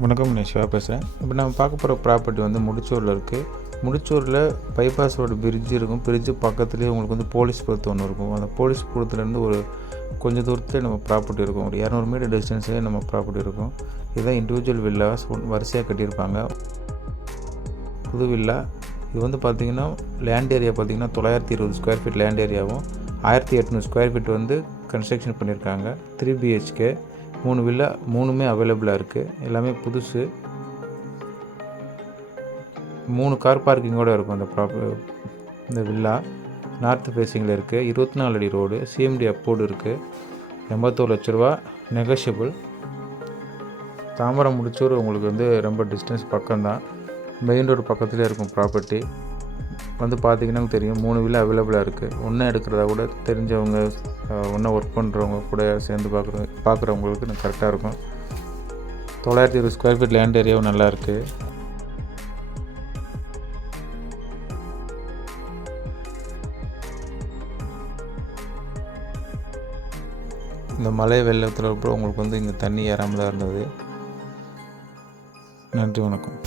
வணக்கம், நான் சிவா பேசுகிறேன். இப்போ நம்ம பார்க்க போகிற ப்ராப்பர்ட்டி வந்து முடிச்சூரில் இருக்குது. முடிச்சூரில் பைபாஸ் ரோடு பிரிட்ஜ் இருக்கும். பிரிட்ஜு பக்கத்துலேயே உங்களுக்கு வந்து போலீஸ் பூத் ஒன்று இருக்கும். அந்த போலீஸ் பூத்துலேருந்து ஒரு கொஞ்சம் தூரத்துலேயே நம்ம ப்ராப்பர்ட்டி இருக்கும். ஒரு 200 மீட்டர் டிஸ்டன்ஸ்லேயே நம்ம ப்ராப்பர்ட்டி இருக்கும். இதுதான் இண்டிவிஜுவல் வில்லாஸ் வரிசையாக கட்டியிருப்பாங்க. புது வில்லா இது வந்து பார்த்திங்கன்னா லேண்ட் ஏரியா பார்த்திங்கன்னா 920 ஸ்கொயர் ஃபீட் லேண்ட் ஏரியாவும் 1800 ஸ்கொயர் ஃபீட் வந்து கன்ஸ்ட்ரக்ஷன் பண்ணியிருக்காங்க. 3 BHK 3 வில்லா 3மே அவைலபிளாக இருக்குது. எல்லாமே புதுசு. 3 கார் பார்க்கிங்கோடு இருக்கும் இந்த வில்லா. நார்த் ஃபேஸிங்கில் இருக்குது. 24 அடி ரோடு. CMD அப்ரூவ்டு இருக்குது. 81 லட்ச ரூபா நெகோஷியபிள். தாம்பரம் முடிச்சூர் உங்களுக்கு வந்து ரொம்ப டிஸ்டன்ஸ் பக்கம்தான். மெயின் ரோடு பக்கத்துலேயே இருக்கும் ப்ராப்பர்ட்டி. வந்து பார்த்திங்கன்னா தெரியும் 3 வில்லா அவைலபிளாக இருக்குது. ஒன்றா எடுக்கிறதா கூட தெரிஞ்சவங்க ஒன்றா ஒர்க் பண்ணுறவங்க கூட சேர்ந்து பார்க்குறவங்களுக்கு கரெக்டாக இருக்கும். 920 ஸ்கொயர் ஃபீட் லேண்ட் ஏரியாவும் நல்லாயிருக்கு. இந்த மழை வெள்ளத்தில் கூட உங்களுக்கு வந்து இங்கே தண்ணி ஏறாமல் தான் இருந்தது. நன்றி, வணக்கம்.